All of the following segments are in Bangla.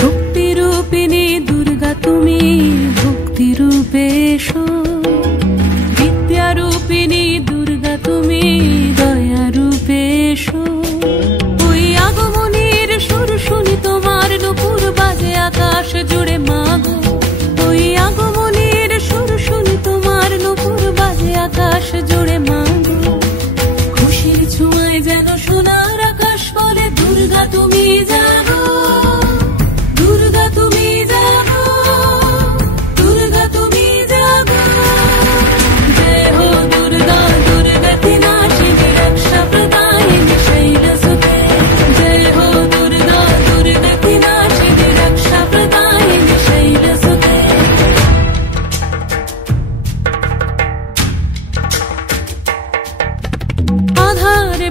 शक्तिरूपिणी दुर्गा तुमी भक्तिरूपे एसो विद्यारूपिणी दुर्गा तुमी दयारूपे एसो ओई आगमनीर सुर शुनि तोमार नुपुर बाजे आकाश जुड़े मागो ओई आगमनीर सुर शुनि तोमार नुपुर बाजे आकाश जुड़े मागो खुशिर छुआय जेन सोनार आकाश बोले दुर्गा तुमी जागो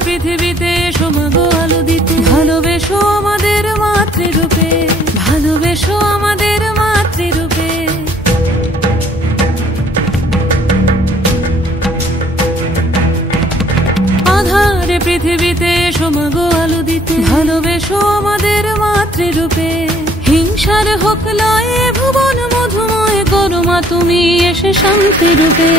পৃথিবীতে সমাগো আলো দিতে ভালোবেসো আমাদের মাতৃরূপে ভালোবেসো আমাদের মাতৃরূপে আধারে পৃথিবীতে সমাগো আলো দিতে ভালোবেসো আমাদের মাতৃরূপে হিংসার হোক লয়ে ভুবন মধুময় করো মা তুমি এসে শান্তিরূপে।